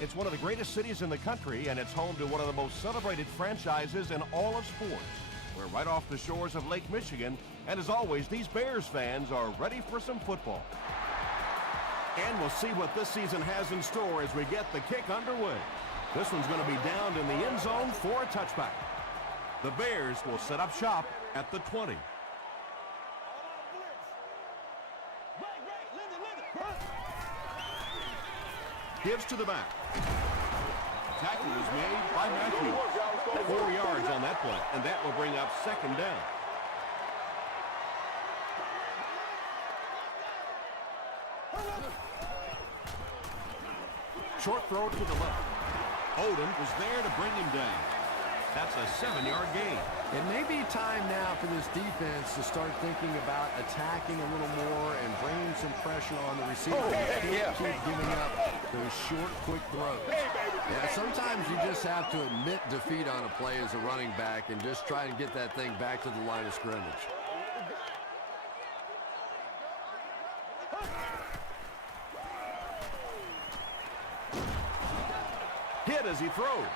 It's one of the greatest cities in the country, and it's home to one of the most celebrated franchises in all of sports. We're right off the shores of Lake Michigan, and as always, these Bears fans are ready for some football. And we'll see what this season has in store as we get the kick underway. This one's going to be downed in the end zone for a touchback. The Bears will set up shop at the 20. Gives to the back. Tackle was made by Matthews. 4 yards on that play, and that will bring up second down. Short throw to the left. Odom was there to bring him down. That's a 7-yard gain. It may be time now for this defense to start thinking about attacking a little more and bringing some pressure on the receiver. You can't keep giving up those short, quick throws. Yeah, sometimes you just have to admit defeat on a play as a running back and just try and get that thing back to the line of scrimmage. Hit as he throws.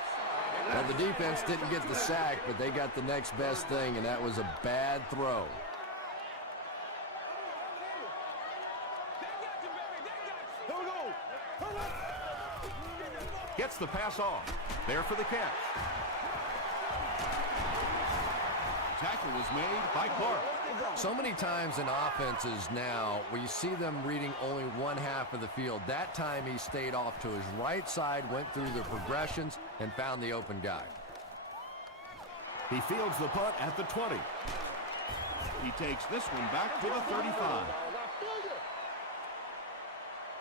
Well, the defense didn't get the sack, but they got the next best thing, and that was a bad throw. Gets the pass off. There for the catch. Tackle was made by Clark. So many times in offenses now, where you see them reading only one half of the field. That time he stayed off to his right side, went through the progressions, and found the open guy. He fields the punt at the 20. He takes this one back to the 35.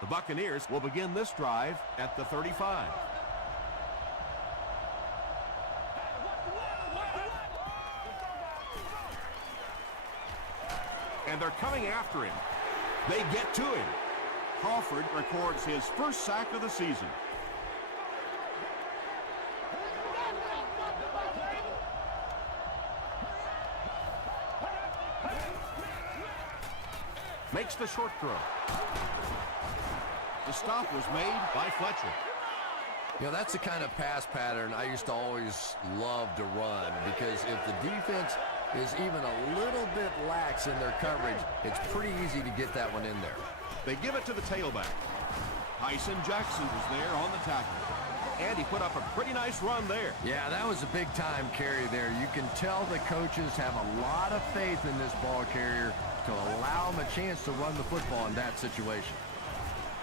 The Buccaneers will begin this drive at the 35. And they're coming after him. They get to him. Crawford records his first sack of the season. Makes the short throw. The stop was made by Fletcher. You know, that's the kind of pass pattern I used to always love to run, because if the defense is even a little bit lax in their coverage, it's pretty easy to get that one in there. They give it to the tailback. Tyson Jackson was there on the tackle. And he put up a pretty nice run there. Yeah, that was a big-time carry there. You can tell the coaches have a lot of faith in this ball carrier to allow him a chance to run the football in that situation.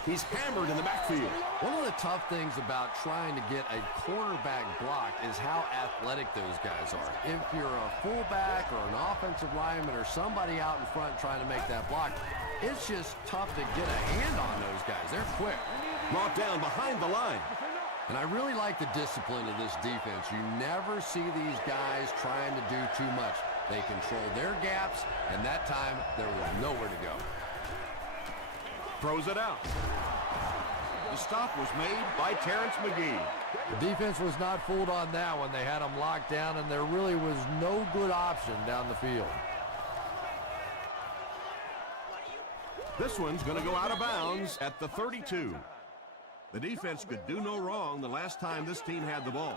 He's hammered in the backfield. One of the tough things about trying to get a quarterback block is how athletic those guys are. If you're a fullback or an offensive lineman or somebody out in front trying to make that block, it's just tough to get a hand on those guys. They're quick. Brought down behind the line. And I really like the discipline of this defense. You never see these guys trying to do too much. They control their gaps, and that time there was nowhere to go. Throws it out. The stop was made by Terrence McGee. The defense was not fooled on that one. They had them locked down, and there really was no good option down the field. This one's going to go out of bounds at the 32. The defense could do no wrong the last time this team had the ball.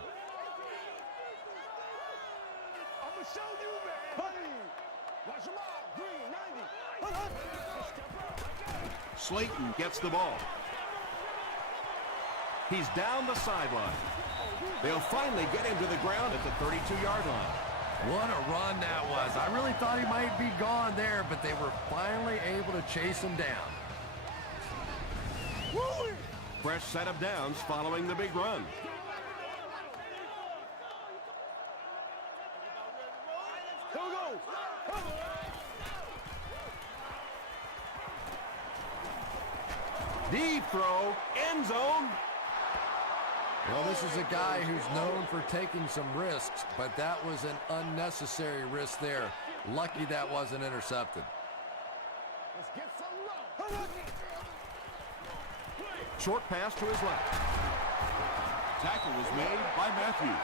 Slayton gets the ball. He's down the sideline. They'll finally get him to the ground at the 32-yard line. What a run that was. I really thought he might be gone there, but they were finally able to chase him down. Fresh set of downs following the big run. Deep throw, end zone. Well, this is a guy who's known for taking some risks, but that was an unnecessary risk there. Lucky that wasn't intercepted. Let's get some love. Short pass to his left. Tackle was made by Matthews.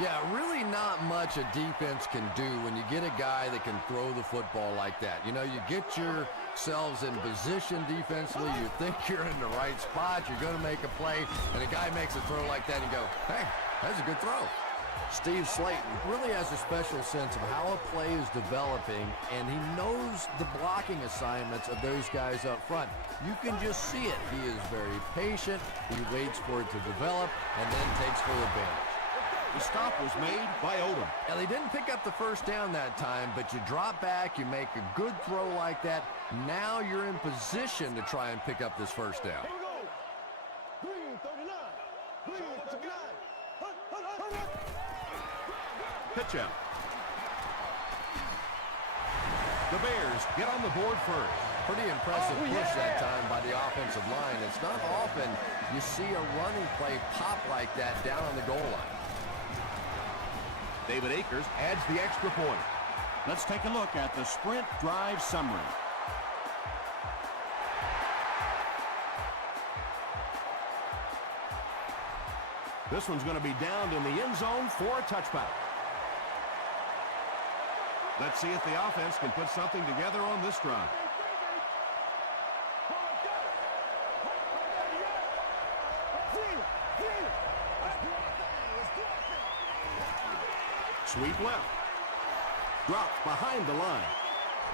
Yeah, really not much a defense can do when you get a guy that can throw the football like that. You know, you get yourselves in position defensively, you think you're in the right spot, you're going to make a play, and a guy makes a throw like that, and you go, hey, that's a good throw. Steve Slayton really has a special sense of how a play is developing, and he knows the blocking assignments of those guys up front. You can just see it. He is very patient. He waits for it to develop and then takes full advantage. The stop was made by Odom. Well, he didn't pick up the first down that time, but you drop back, you make a good throw like that. Now you're in position to try and pick up this first down. Here we go. Green 39. Green 39. Pitch out. The Bears get on the board first. Pretty impressive push that time by the offensive line. It's not often you see a running play pop like that down on the goal line. David Akers adds the extra point. Let's take a look at the sprint drive summary. This one's going to be downed in the end zone for a touchback. Let's see if the offense can put something together on this drive. Sweep left. Dropped behind the line.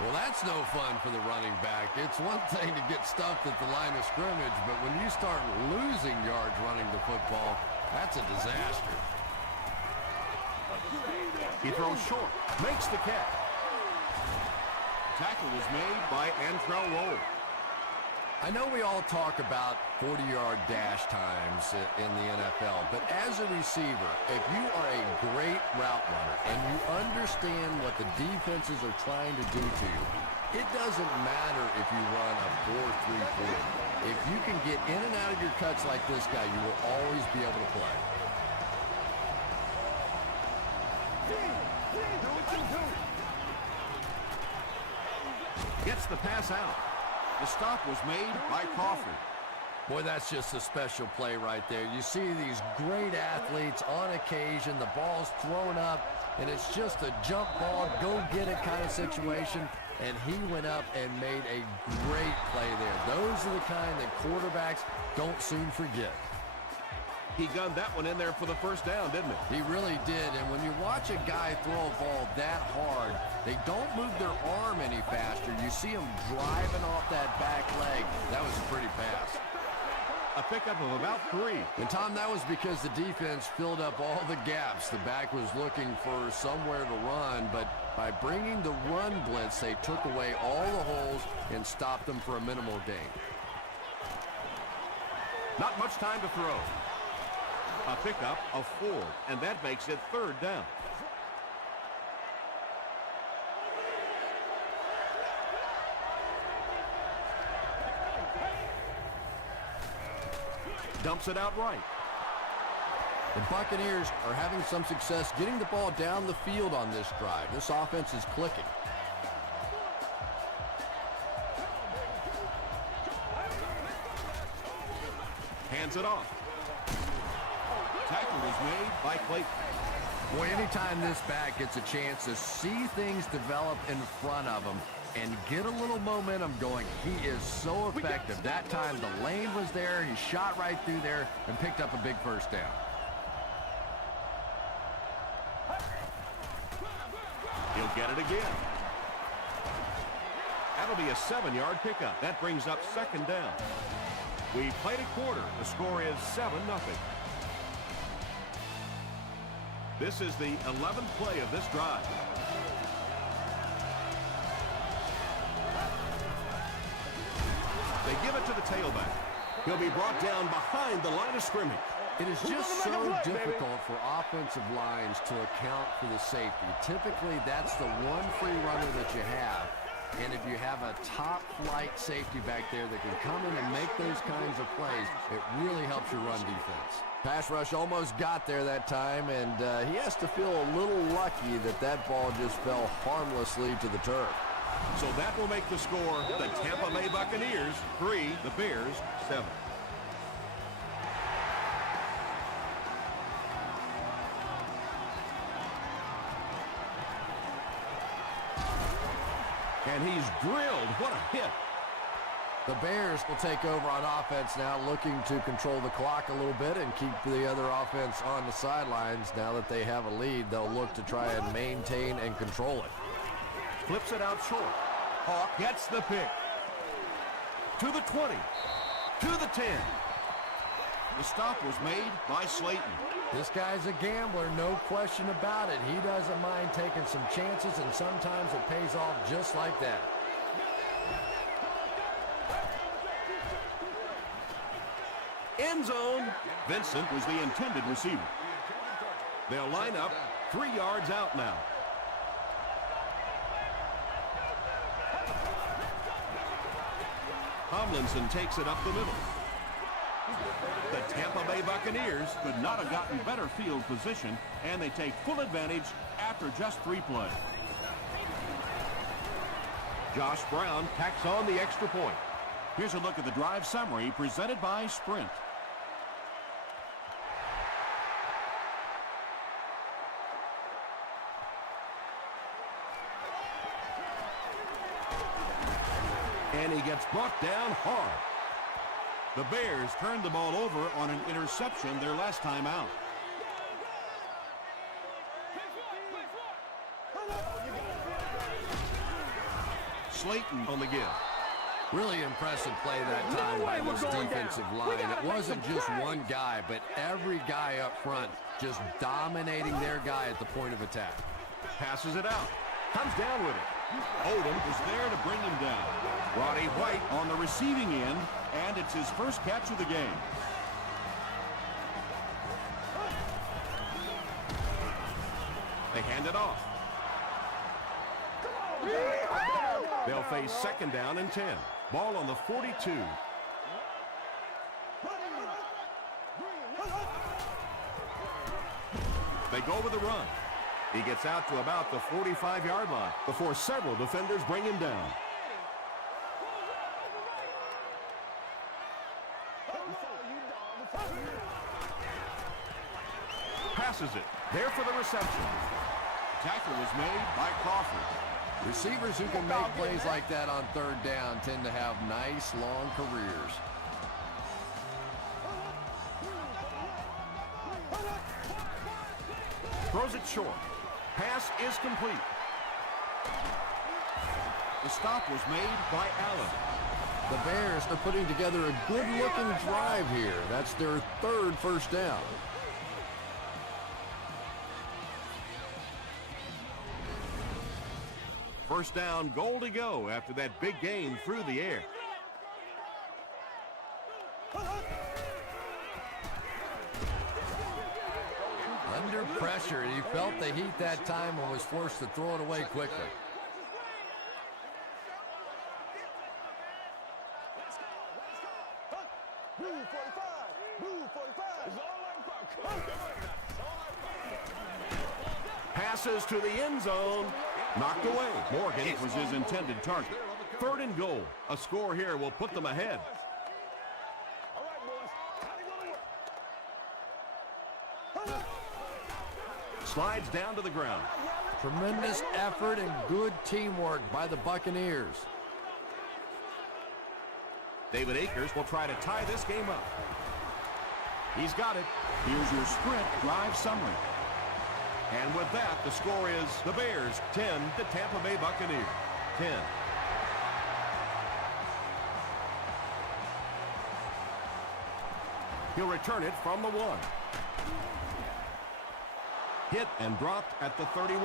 Well, that's no fun for the running back. It's one thing to get stuffed at the line of scrimmage, but when you start losing yards running the football, that's a disaster. He throws short. Makes the catch. Tackle was made by Antrell Roll. I know we all talk about 40-yard dash times in the NFL, but as a receiver, if you are a great route runner and you understand what the defenses are trying to do to you, it doesn't matter if you run a 4-3-4. If you can get in and out of your cuts like this guy, you will always be able to play. Gets the pass out. The stop was made by Crawford. Boy, that's just a special play right there. You see these great athletes on occasion, the ball's thrown up, and it's just a jump ball, go get it kind of situation, and he went up and made a great play there. Those are the kind that quarterbacks don't soon forget. He gunned that one in there for the first down, didn't he? He really did, and when you watch a guy throw a ball that hard, they don't move their arm any faster. You see him driving off that back leg. That was a pretty pass. A pickup of about 3. And, Tom, that was because the defense filled up all the gaps. The back was looking for somewhere to run, but by bringing the run blitz, they took away all the holes and stopped them for a minimal gain. Not much time to throw. A pickup of 4, and that makes it 3rd down. Dumps it out right. The Buccaneers are having some success getting the ball down the field on this drive. This offense is clicking. Hands it off. Tackle was made by Clayton. Boy, anytime this back gets a chance to see things develop in front of him and get a little momentum going, he is so effective. That time the lane was there, he shot right through there and picked up a big first down. He'll get it again. That'll be a 7-yard pickup. That brings up 2nd down. We played a quarter. The score is 7-0. This is the 11th play of this drive. They give it to the tailback. He'll be brought down behind the line of scrimmage. It is just so difficult for offensive lines to account for the safety. Typically, that's the one free runner that you have. And if you have a top-flight safety back there that can come in and make those kinds of plays, it really helps your run defense. Pass rush almost got there that time, and he has to feel a little lucky that that ball just fell harmlessly to the turf. So that will make the score the Tampa Bay Buccaneers 3, the Bears 7. And he's drilled. What a hit. The Bears will take over on offense now, looking to control the clock a little bit and keep the other offense on the sidelines. Now that they have a lead, they'll look to try and maintain and control it. Flips it out short. Hawk gets the pick. To the 20. To the 10. The stop was made by Slayton. This guy's a gambler, no question about it. He doesn't mind taking some chances, and sometimes it pays off just like that. End zone. Vincent was the intended receiver. They'll line up 3 yards out now. Tomlinson takes it up the middle. The Tampa Bay Buccaneers could not have gotten better field position, and they take full advantage after just 3 plays. Josh Brown tacks on the extra point. Here's a look at the drive summary presented by Sprint. And he gets brought down hard. The Bears turned the ball over on an interception their last time out. Slayton on the give. Really impressive play that time by this defensive line. It wasn't just one guy, but every guy up front just dominating their guy at the point of attack. Passes it out. Comes down with it. Odom is there to bring him down. Roddy White on the receiving end, and it's his first catch of the game. They hand it off. They'll face second down and 10. Ball on the 42. They go with the run. He gets out to about the 45-yard line before several defenders bring him down. Passes it. There for the reception. Tackle was made by Crawford. Receivers who can make plays like that on third down tend to have nice, long careers. Throws it short. Pass is complete. The stop was made by Allen. The Bears are putting together a good-looking drive here. That's their third first down. First down, goal to go after that big gain through the air. Under pressure, he felt the heat that time and was forced to throw it away quickly. Passes to the end zone. Knocked away. Morgan was his intended target. Third and goal. A score here will put them ahead. Slides down to the ground. Tremendous effort and good teamwork by the Buccaneers. David Akers will try to tie this game up. He's got it. Here's your Sprint drive summary. And with that, the score is the Bears 10, the Tampa Bay Buccaneers 10. He'll return it from the 1. Hit and dropped at the 31.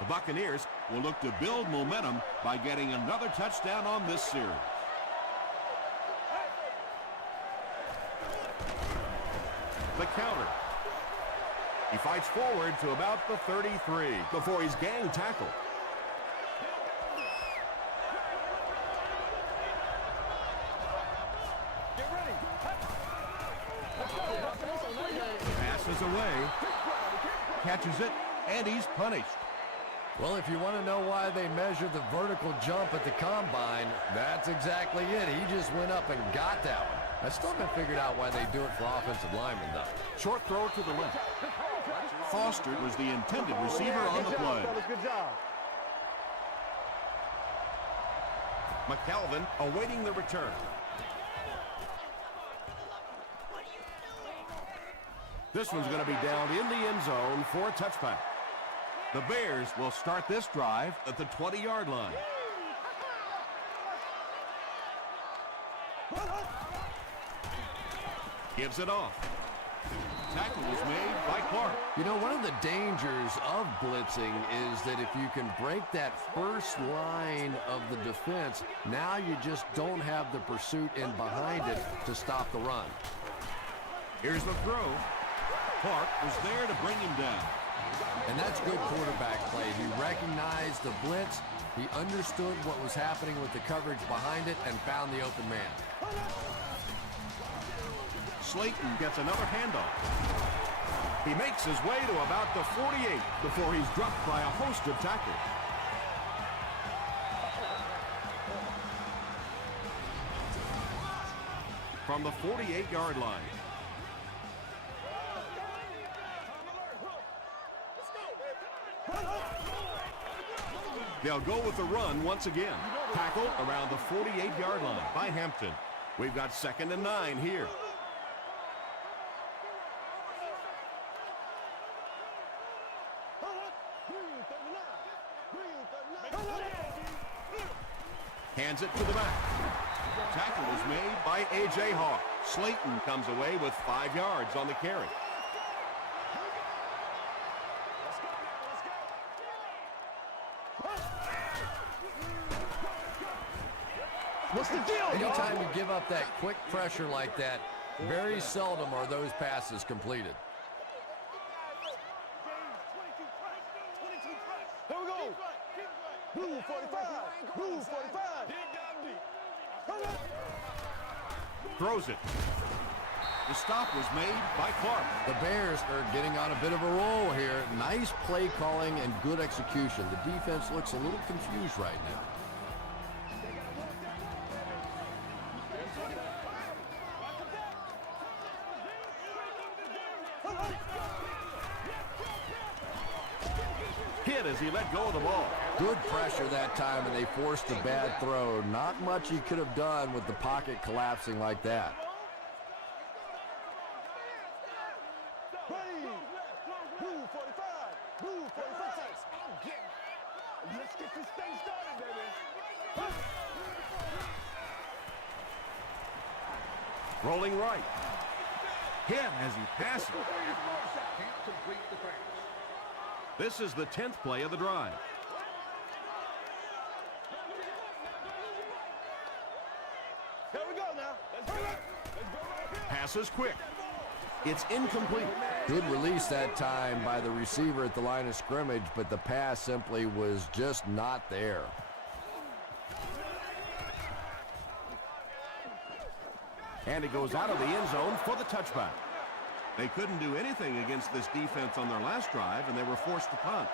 The Buccaneers will look to build momentum by getting another touchdown on this series. The counter. He fights forward to about the 33 before he's gang tackled. Passes away. Catches it, and he's punished. Well, if you want to know why they measure the vertical jump at the combine, that's exactly it. He just went up and got that one. I still haven't figured out why they do it for offensive linemen, though. Short throw to the left. Foster was the intended receiver on the play. Good job. McKelvin awaiting the return. This one's going to be down in the end zone for a touchback. The Bears will start this drive at the 20-yard line. Gives it off. Tackle was made by Clark. You know, one of the dangers of blitzing is that if you can break that first line of the defense, now you just don't have the pursuit in behind it to stop the run. Here's the throw. Clark was there to bring him down. And that's good quarterback play. He recognized the blitz, he understood what was happening with the coverage behind it, and found the open man. Slayton gets another handoff. He makes his way to about the 48 before he's dropped by a host of tackles. From the 48-yard line. They'll go with the run once again. Tackle around the 48-yard line by Hampton. We've got 2nd and 9 here. Hands it to the back. Tackle is made by A.J. Hawk. Slayton comes away with 5 yards on the carry. What's the deal? Anytime you give up that quick pressure like that, very seldom are those passes completed. Here we go. Blue 45. Blue 45. Throws it. The stop was made by Clark. The Bears are getting on a bit of a roll here. Nice play calling and good execution. The defense looks a little confused right now. Hit as he let go of the ball. Good pressure that time, and they forced a bad throw. Not much he could have done with the pocket collapsing like that. Blue 45. Blue 45. Let's get this thing started, baby. Rolling right. Hit as he passes. This is the 10th play of the drive. Here we go now. Let's go right here. Pass is quick. It's incomplete. Good release that time by the receiver at the line of scrimmage, but the pass simply was just not there. And it goes out of the end zone for the touchback. They couldn't do anything against this defense on their last drive, and they were forced to punt.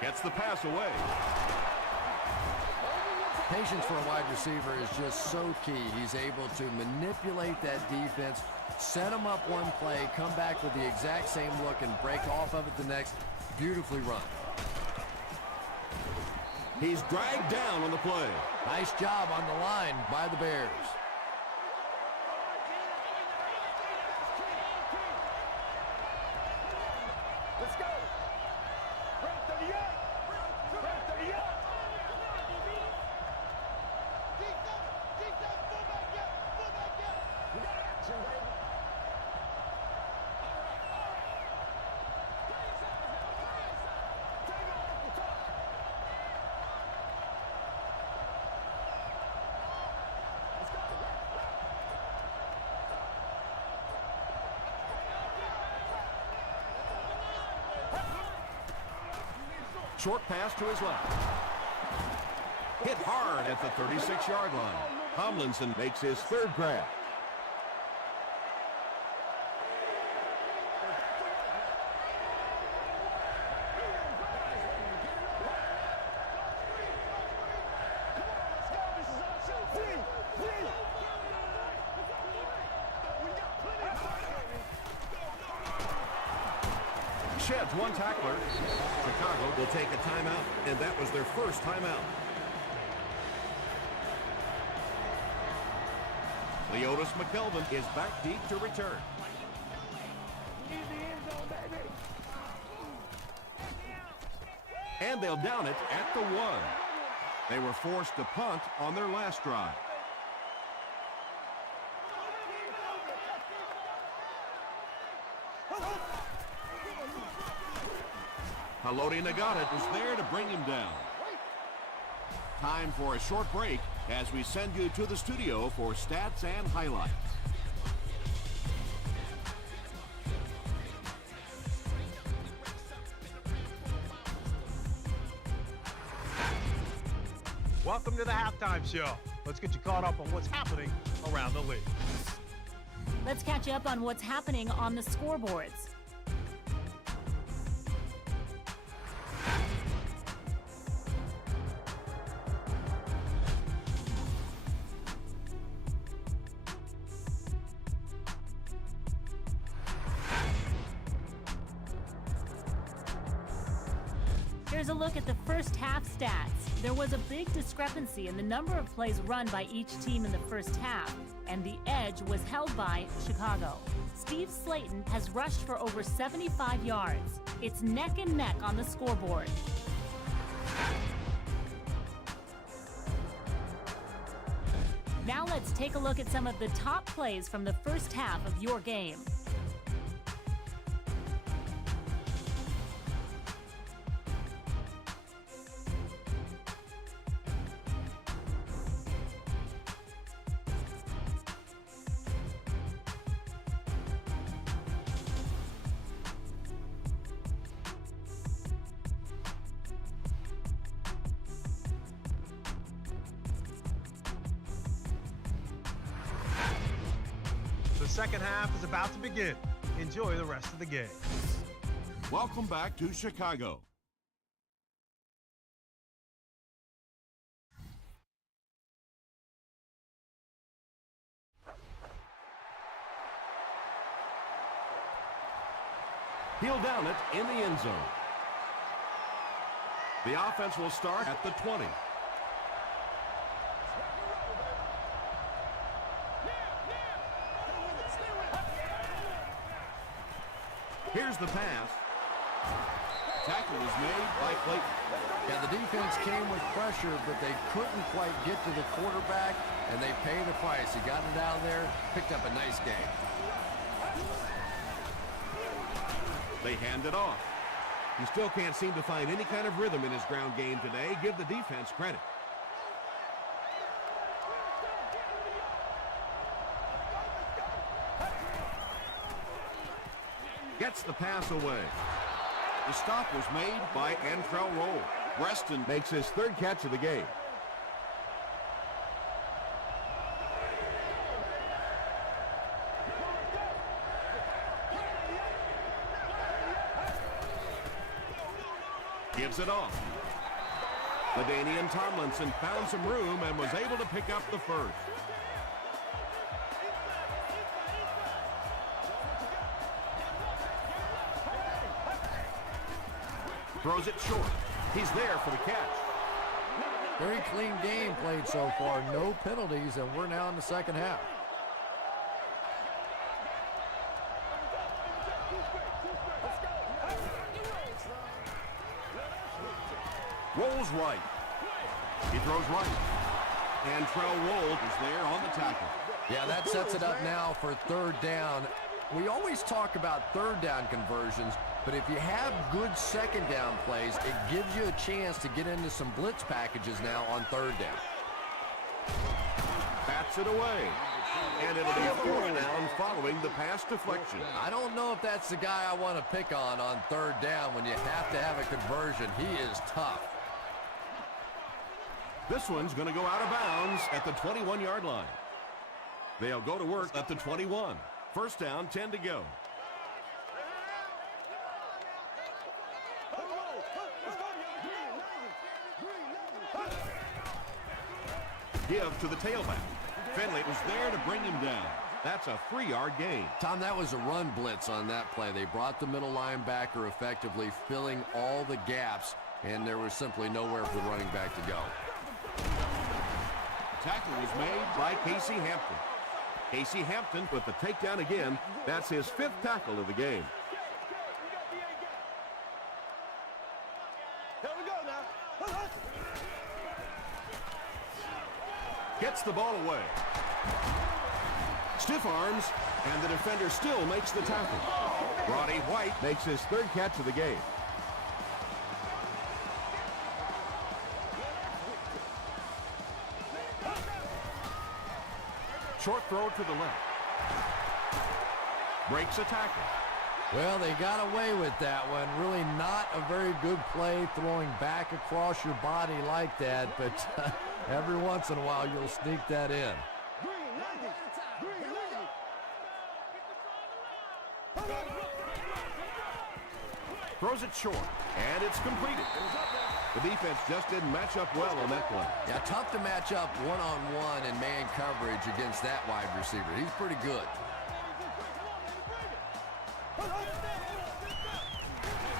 Gets the pass away. Patience for a wide receiver is just so key. He's able to manipulate that defense, set them up one play, come back with the exact same look, and break off of it the next. Beautifully run. He's dragged down on the play. Nice job on the line by the Bears. Let's go. Break 38. Break 38. Keep that fullback up. Fullback up. We got action, baby. Take it off the top. Let's go. Short pass to his left. Hit hard at the 36-yard line. Tomlinson makes his 3rd grab. sheds one tackler. Chicago will take a timeout, and that was their first timeout. Leotis McKelvin is back deep to return. And they'll down it at the 1. They were forced to punt on their last drive. Haloti Nagata is there to bring him down. Time for a short break as we send you to the studio for stats and highlights. Welcome to the halftime show. Let's get you caught up on what's happening around the league. Let's catch you up on what's happening on the scoreboards. Here's a look at the first half stats. There was a big discrepancy in the number of plays run by each team in the first half, and the edge was held by Chicago. Steve Slayton has rushed for over 75 yards. It's neck and neck on the scoreboard. Now let's take a look at some of the top plays from the first half of your game. The second half is about to begin. Enjoy the rest of the game. Welcome back to Chicago. He'll down it in the end zone. The offense will start at the 20. Here's the pass. Tackle is made by Clayton. Yeah, the defense came with pressure, but they couldn't quite get to the quarterback, and they paid the price. He got it out there, picked up a nice game. They hand it off. He still can't seem to find any kind of rhythm in his ground game today. Give the defense credit. Gets the pass away. The stop was made by Antrell Roll. Reston makes his third catch of the game. Gives it off. LaDainian Tomlinson found some room and was able to pick up the first. Throws it short. He's there for the catch. Very clean game played so far. No penalties, and we're now in the second half. Rolls right. He throws right. Antrell Roll is there on the tackle. Yeah, that sets it up now for third down. We always talk about third down conversions, but if you have good second down plays, it gives you a chance to get into some blitz packages now on third down. Bats it away. And it'll be fourth down following the pass deflection. I don't know if that's the guy I want to pick on third down when you have to have a conversion. He is tough. This one's going to go out of bounds at the 21-yard line. They'll go to work at the 21. First down, 10 to go. Give to the tailback. Finley was there to bring him down. That's a 3-yard gain. Tom, that was a run blitz on that play. They brought the middle linebacker effectively, filling all the gaps, and there was simply nowhere for the running back to go. Tackle was made by Casey Hampton. Casey Hampton with the takedown again. That's his 5th tackle of the game. Here we go now. Gets the ball away. Stiff arms, and the defender still makes the tackle. Roddy White makes his 3rd catch of the game. Short throw to the left. Breaks a tackle. Well, they got away with that one. Really not a very good play throwing back across your body like that, but every once in a while you'll sneak that in. Throws it short, and it's completed. The defense just didn't match up well on that play. Yeah, tough to match up one-on-one in man coverage against that wide receiver. He's pretty good.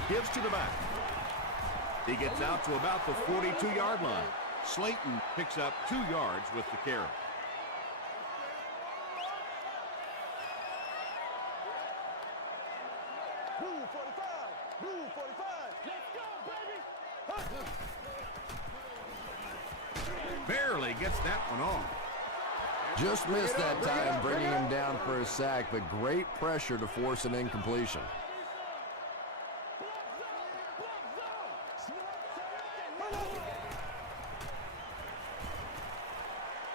Gives to the back. He gets out to about the 42-yard line. Slayton picks up 2 yards with the carry. Blue 45. Blue 45. Let's go, baby. Barely gets that one off. Just missed that time, bringing him down for a sack, but great pressure to force an incompletion.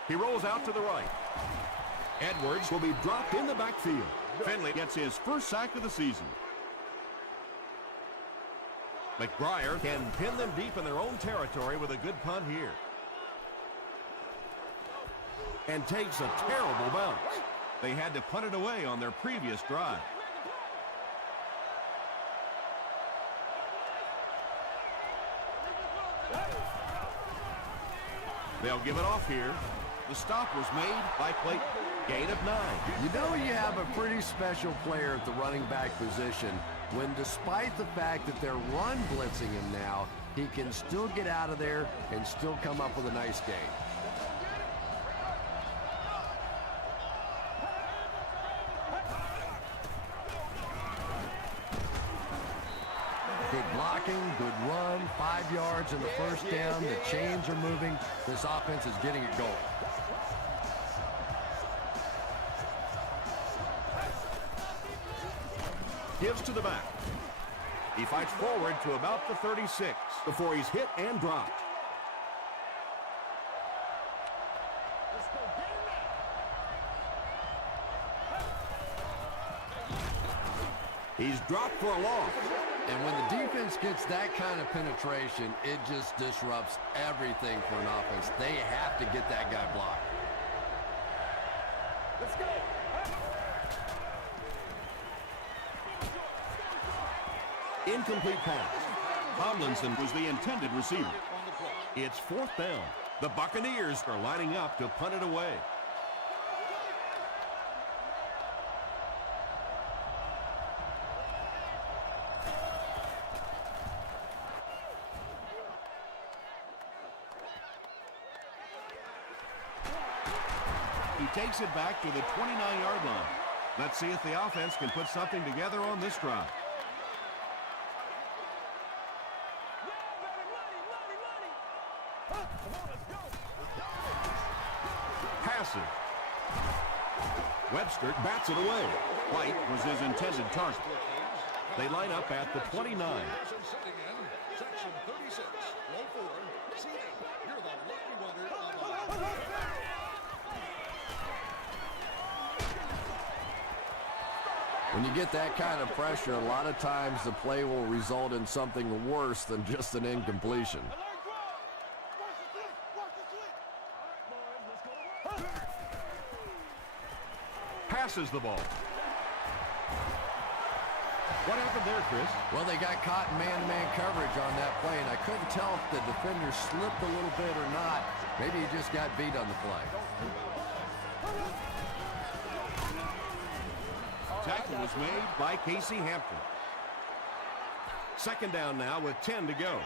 He rolls out to the right. Edwards will be dropped in the backfield. Finley gets his 1st sack of the season. McBriar can pin them deep in their own territory with a good punt here. And takes a terrible bounce. They had to punt it away on their previous drive. They'll give it off here. The stop was made by Clayton. Gain of 9. You know you have a pretty special player at the running back position when, despite the fact that they're run blitzing him now, he can still get out of there and still come up with a nice gain. Good blocking, good run, 5 yards in the first down. The chains are moving. This offense is getting it going. Gives to the back. He fights forward to about the 36 before he's hit and dropped. He's dropped for a loss. And when the defense gets that kind of penetration, it just disrupts everything for an offense. They have to get that guy blocked. Let's go. Incomplete pass. Tomlinson was the intended receiver. It's 4th down. The Buccaneers are lining up to punt it away. He takes it back to the 29-yard line. Let's see if the offense can put something together on this drive. Passes. Webster bats it away. White was his intended target. They line up at the 29. Section 36, low 4, seating. You're the lucky winner of When you get that kind of pressure, a lot of times the play will result in something worse than just an incompletion. Passes the ball. What happened there, Chris? Well, they got caught in man-to-man coverage on that play, and I couldn't tell if the defender slipped a little bit or not. Maybe he just got beat on the play. tackle was made by Casey Hampton. Second down now with 10 to go.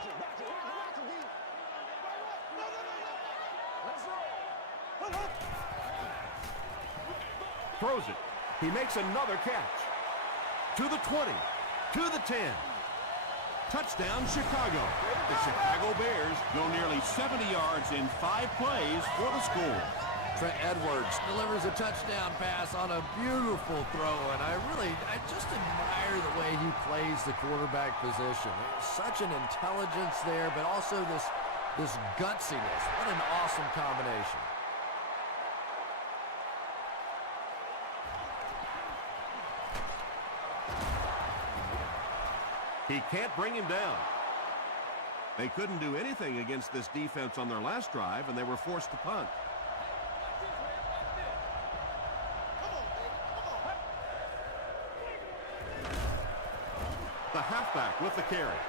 Throws it. He makes another catch. To the 20. To the 10. Touchdown, Chicago. The Chicago Bears go nearly 70 yards in 5 plays for the score. Trent Edwards delivers a touchdown pass on a beautiful throw, and I just admire the way he plays the quarterback position. Such an intelligence there, but also this gutsiness. What an awesome combination. He can't bring him down. They couldn't do anything against this defense on their last drive, and they were forced to punt. The halfback with the carry.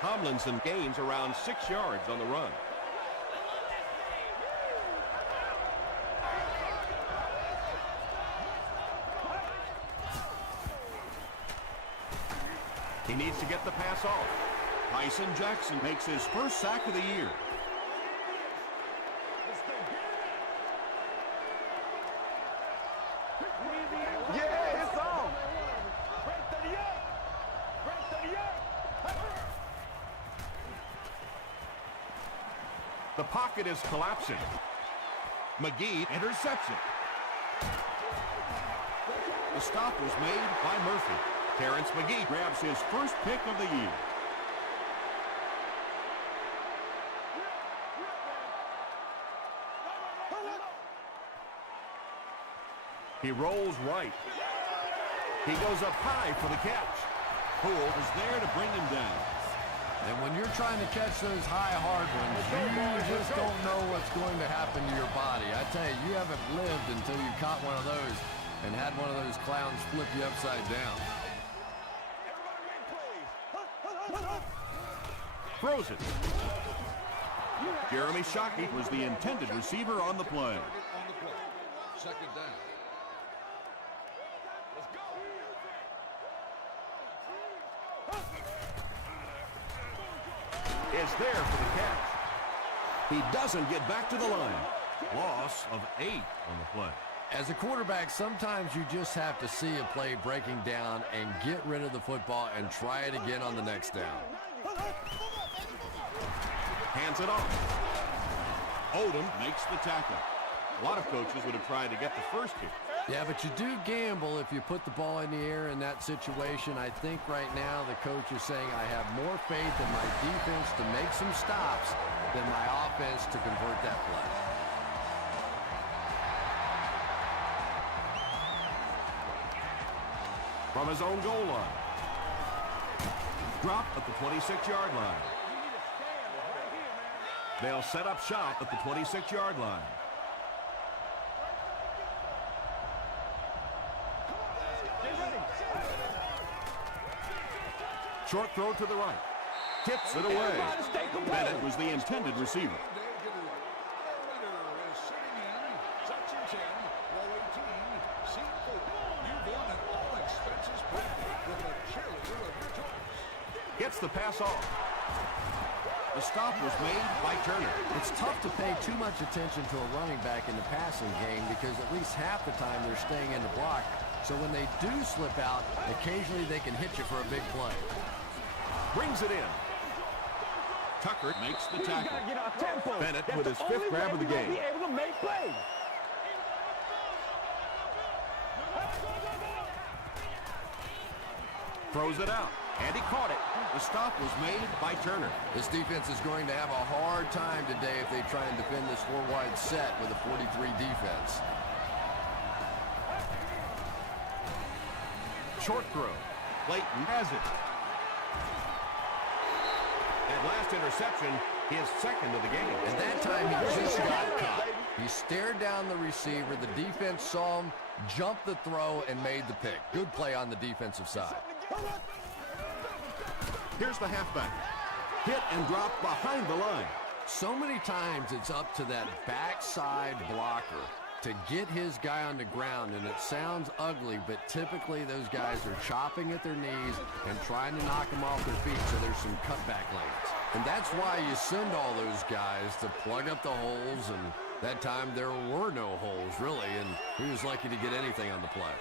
Tomlinson gains around 6 yards on the run. He needs to get the pass off. Tyson Jackson makes his first sack of the year. Yeah, it's on. The pocket is collapsing. McGee intercepts it. The stop was made by Murphy. Terrence McGee grabs his first pick of the year. He rolls right. He goes up high for the catch. Poole is there to bring him down. And when you're trying to catch those high, hard ones, you just don't know what's going to happen to your body. I tell you, you haven't lived until you caught one of those and had one of those clowns flip you upside down. Throws it. Jeremy Shockey was the intended receiver on the play. Second down. Is there for the catch. He doesn't get back to the line. Loss of 8 on the play. As a quarterback, sometimes you just have to see a play breaking down and get rid of the football and try it again on the next down. Hands it off. Odom makes the tackle. A lot of coaches would have tried to get the first hit. Yeah, but you do gamble if you put the ball in the air in that situation. I think right now the coach is saying I have more faith in my defense to make some stops than my offense to convert that play. From his own goal line. Drop at the 26-yard line. They'll set up shop at the 26-yard line. Short throw to the right. Tips it away. Bennett was the intended receiver. Gets the pass off. The stop was made by Turner. It's tough to pay too much attention to a running back in the passing game because at least half the time they're staying in the block. So when they do slip out, occasionally they can hit you for a big play. Brings it in. Tucker makes the tackle. Bennett with his 5th grab of the game. Be able to make plays. Throws it out. And he caught it. The stop was made by Turner. This defense is going to have a hard time today if they try and defend this 4-wide set with a 43 defense. Short throw. Clayton has it. That last interception, his 2nd of the game. And that time he just got caught. He stared down the receiver. The defense saw him, jumped the throw, and made the pick. Good play on the defensive side. Here's the halfback. Hit and drop behind the line. So many times it's up to that backside blocker to get his guy on the ground, and it sounds ugly, but typically those guys are chopping at their knees and trying to knock them off their feet, so there's some cutback lanes. And that's why you send all those guys to plug up the holes, and that time there were no holes, really, and he was lucky to get anything on the play.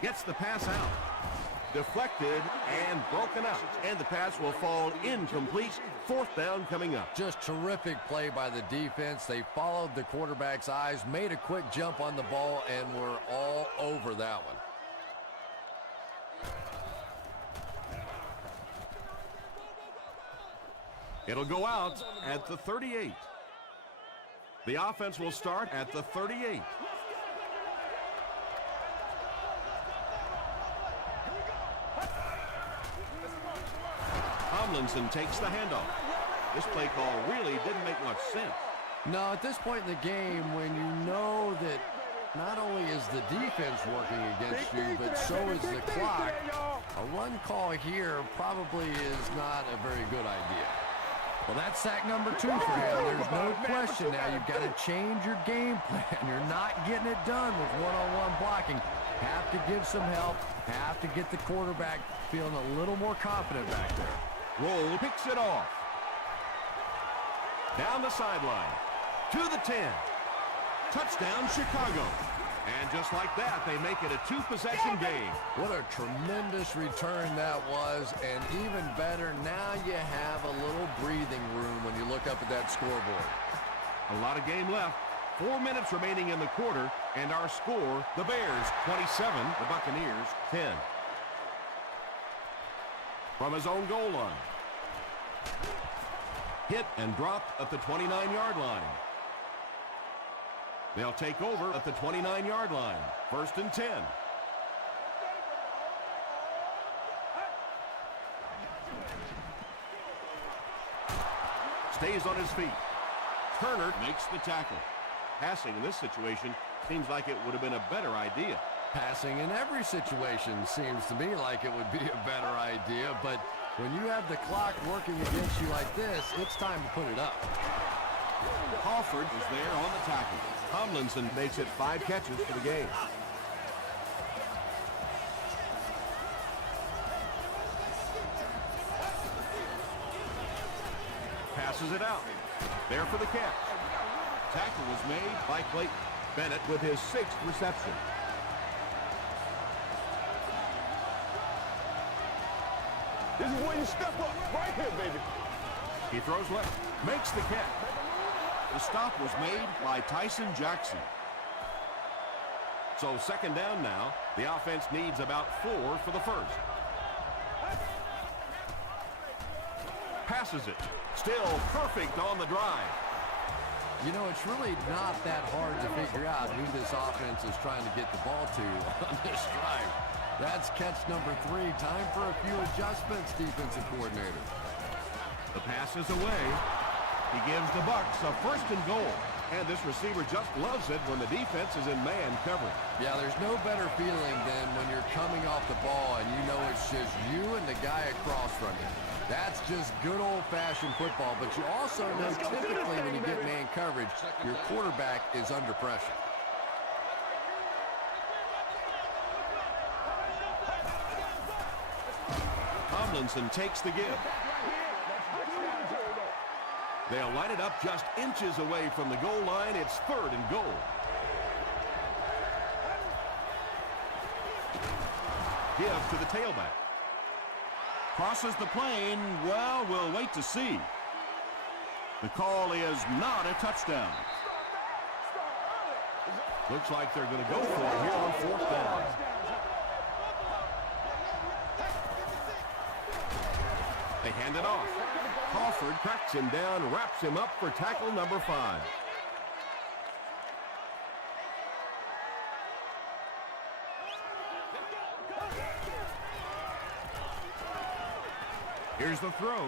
Gets the pass out. Deflected and broken out. And the pass will fall incomplete. 4th down coming up. Just terrific play by the defense. They followed the quarterback's eyes, made a quick jump on the ball, and were all over that one. It'll go out at the 38. The offense will start at the 38. Tomlinson takes the handoff. This play call really didn't make much sense. No, at this point in the game, when you know that not only is the defense working against you, but so is the clock, a run call here probably is not a very good idea. Well, that's sack number 2 for him. There's no question now. You've got to change your game plan. You're not getting it done with one-on-one blocking. Have to give some help. Have to get the quarterback feeling a little more confident back there. Roll picks it off. Down the sideline. To the 10. Touchdown, Chicago. And just like that, they make it a 2-possession game. What a tremendous return that was, and even better, now you have a little breathing room when you look up at that scoreboard. A lot of game left. 4 minutes remaining in the quarter, and our score, the Bears 27, the Buccaneers 10. From his own goal line. Hit and dropped at the 29-yard line. They'll take over at the 29-yard line. 1st and 10. Stays on his feet. Turner makes the tackle. Passing in this situation seems like it would have been a better idea. Passing in every situation seems to me like it would be a better idea, but when you have the clock working against you like this, it's time to put it up. Crawford is there on the tackle. Tomlinson makes it 5 catches for the game. Passes it out. There for the catch. Tackle was made by Clayton. Bennett with his 6th reception. This is where you step up, right here, baby. He throws left. Makes the catch. The stop was made by Tyson Jackson. So 2nd down now. The offense needs about 4 for the first. Passes it. Still perfect on the drive. You know, it's really not that hard to figure out who this offense is trying to get the ball to on this drive. That's catch number 3. Time for a few adjustments, defensive coordinator. The pass is away. He gives the Bucs a 1st and goal. And this receiver just loves it when the defense is in man coverage. Yeah, there's no better feeling than when you're coming off the ball and you know it's just you and the guy across from you. That's just good old-fashioned football, but you also know typically when you get man coverage, your quarterback is under pressure. Tomlinson takes the give. They'll line it up just inches away from the goal line. It's 3rd and goal. Give to the tailback. Crosses the plane. Well, we'll wait to see. The call is not a touchdown. Looks like they're going to go for it here on 4th down. They hand it off. Crawford cracks him down, wraps him up for tackle number 5. Here's the throw.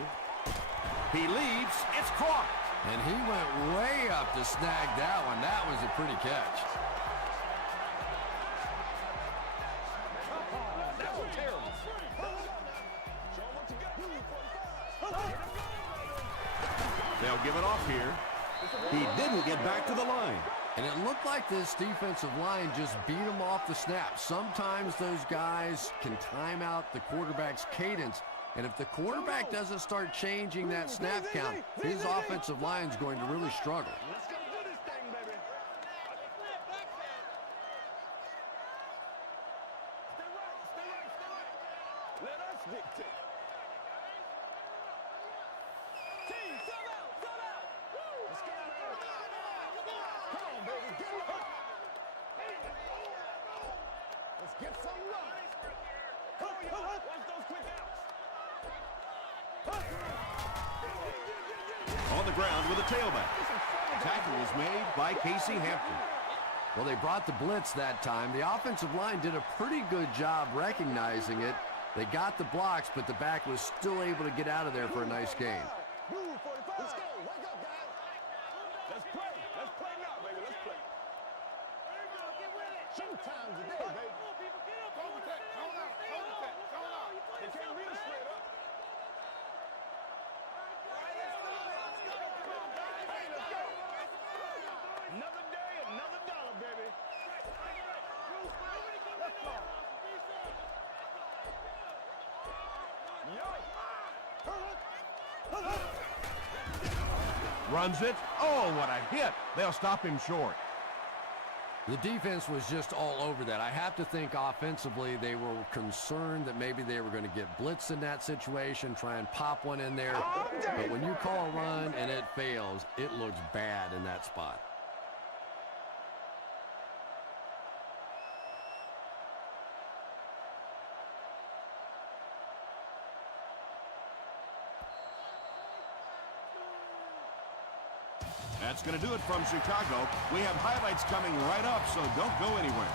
He leaps. It's caught. And he went way up to snag that one. That was a pretty catch. That was terrible. They'll give it off here. He didn't get back to the line. And it looked like this defensive line just beat him off the snap. Sometimes those guys can time out the quarterback's cadence. And if the quarterback doesn't start changing that snap count, his offensive line's going to really struggle. Let's go do this thing, baby. Stay right. Let us dictate. Team, sell out. Let's go, man. Come on, baby. Get it up. Let's get some run. Watch those quick outs. On the ground with a tailback. Tackle was made by Casey Hampton. Well, they brought the blitz that time. The offensive line did a pretty good job recognizing it. They got the blocks, but the back was still able to get out of there for a nice gain. Move, 45. Let's go. Wake up, guys. Let's play. Let's play now, baby. Let's play. Showtime today, baby. They can't beat us straight up. Hey, let's go. Another day, another dollar, baby. Let's go. Runs it. Oh, what a hit. They'll stop him short. The defense was just all over that. I have to think offensively they were concerned that maybe they were going to get blitzed in that situation, try and pop one in there. But when you call a run and it fails, it looks bad in that spot. That's going to do it from Chicago. We have highlights coming right up, so don't go anywhere.